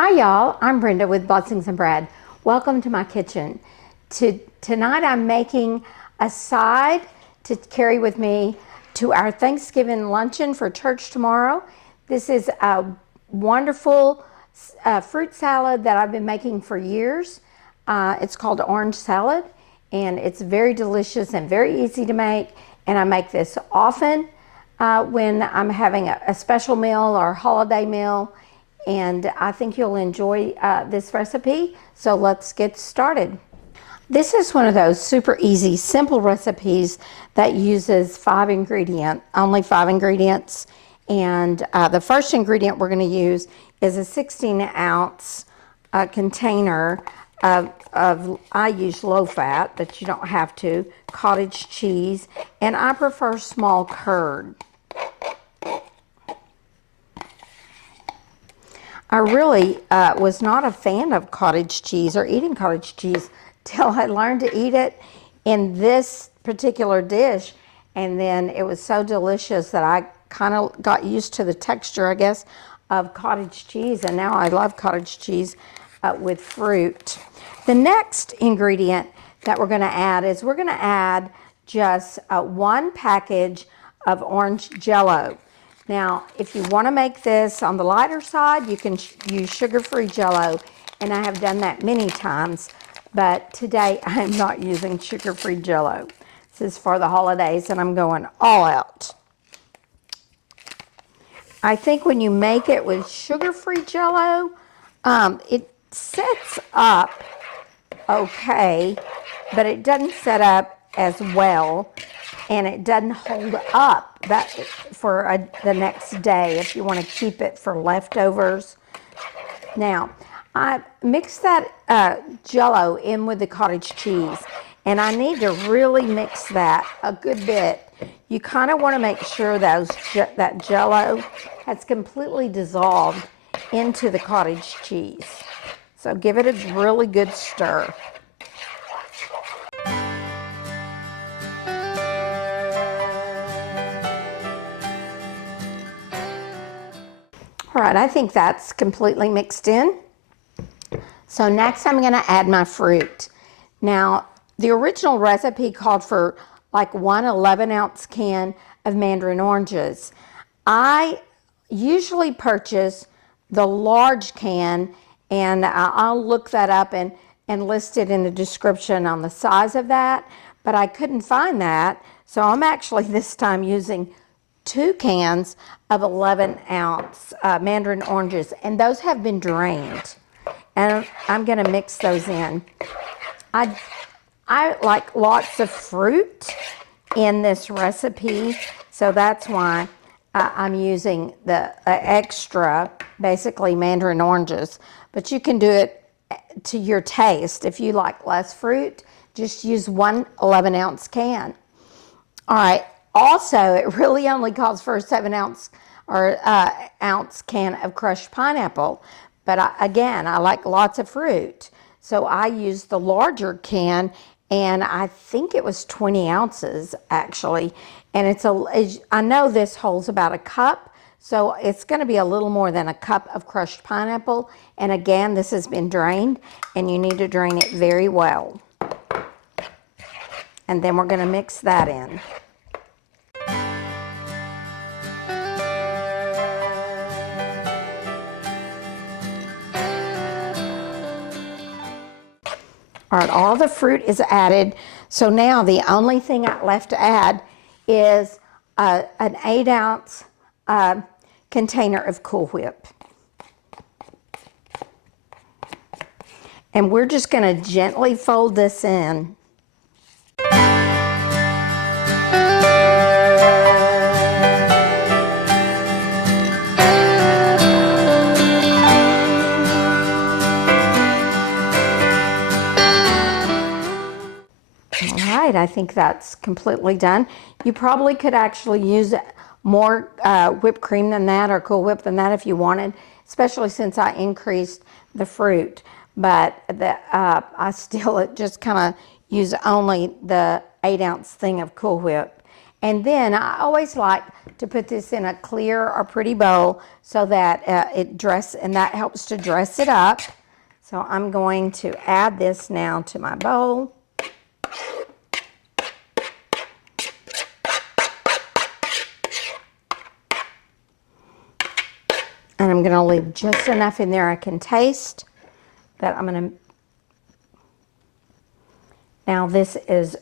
Hi y'all, I'm Brenda with Blessings and Bread. Welcome to my kitchen. Tonight I'm making a side to carry with me to our Thanksgiving luncheon for church tomorrow. This is a wonderful fruit salad that I've been making for years. It's called orange salad, and it's very delicious and very easy to make, and I make this often when I'm having a special meal or holiday meal. And I think you'll enjoy this recipe, so let's get started. This is one of those super easy, simple recipes that uses only five ingredients. And the first ingredient we're going to use is a 16-ounce container of I use low fat, but you don't have to, cottage cheese, and I prefer small curd. I really was not a fan of cottage cheese or eating cottage cheese till I learned to eat it in this particular dish. And then it was so delicious that I kind of got used to the texture, I guess, of cottage cheese. And now I love cottage cheese with fruit. The next ingredient that we're going to add is we're going to add just one package of orange Jello. Now, if you want to make this on the lighter side, you can use sugar-free Jello, and I have done that many times, but today I am not using sugar-free Jello. This is for the holidays, and I'm going all out. I think when you make it with sugar-free Jello, it sets up okay, but it doesn't set up as well, and it doesn't hold up that for the next day if you want to keep it for leftovers. Now, I mix that Jello in with the cottage cheese, and I need to really mix that a good bit. You kind of want to make sure that Jello has completely dissolved into the cottage cheese. So give it a really good stir. All right, I think that's completely mixed in. So next I'm going to add my fruit. Now, the original recipe called for like one 11-ounce can of Mandarin oranges. I usually purchase the large can, and I'll look that up and list it in the description on the size of that, but I couldn't find that, so I'm actually this time using 2 cans of 11-ounce Mandarin oranges, and those have been drained. And I'm going to mix those in. I like lots of fruit in this recipe, so that's why I'm using the extra, basically Mandarin oranges. But you can do it to your taste. If you like less fruit, just use one 11-ounce can. All right. Also, it really only calls for a 7-ounce or ounce can of crushed pineapple. But again, I like lots of fruit. So I used the larger can, and I think it was 20 ounces actually. And I know this holds about a cup, so it's going to be a little more than a cup of crushed pineapple. And again, this has been drained, and you need to drain it very well. And then we're going to mix that in. All right, all the fruit is added. So now the only thing left to add is an 8-ounce container of Cool Whip. And we're just going to gently fold this in. I think that's completely done. You probably could actually use more whipped cream than that or Cool Whip than that if you wanted, especially since I increased the fruit. But I still just kind of use only the 8-ounce thing of Cool Whip. And then I always like to put this in a clear or pretty bowl so that that helps to dress it up. So I'm going to add this now to my bowl. And I'm going to leave just enough in there I can taste. That I'm going to, now this is,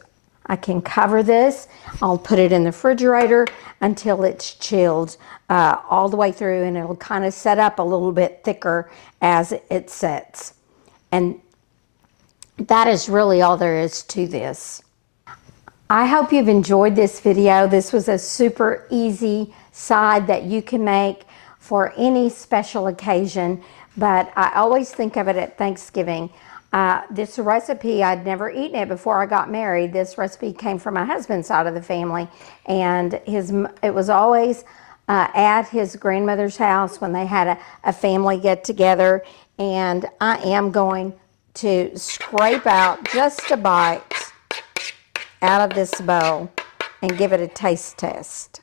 I can cover this. I'll put it in the refrigerator until it's chilled all the way through, and it'll kind of set up a little bit thicker as it sets. And that is really all there is to this. I hope you've enjoyed this video. This was a super easy side that you can make for any special occasion, but I always think of it at Thanksgiving. This recipe, I'd never eaten it before I got married. This recipe came from my husband's side of the family, and it was always at his grandmother's house when they had a family get together. And I am going to scrape out just a bite out of this bowl and give it a taste test.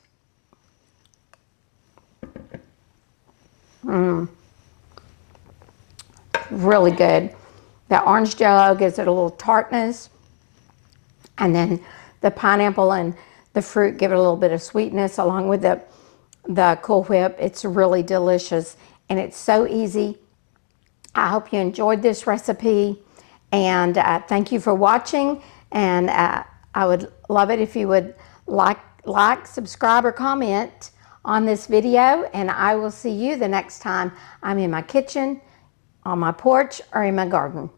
Really good. The orange Jello gives it a little tartness, and then the pineapple and the fruit give it a little bit of sweetness along with the Cool Whip. It's really delicious, and it's so easy. I hope you enjoyed this recipe, and thank you for watching. And I would love it if you would like, subscribe, or comment on this video, and I will see you the next time I'm in my kitchen, on my porch, or in my garden.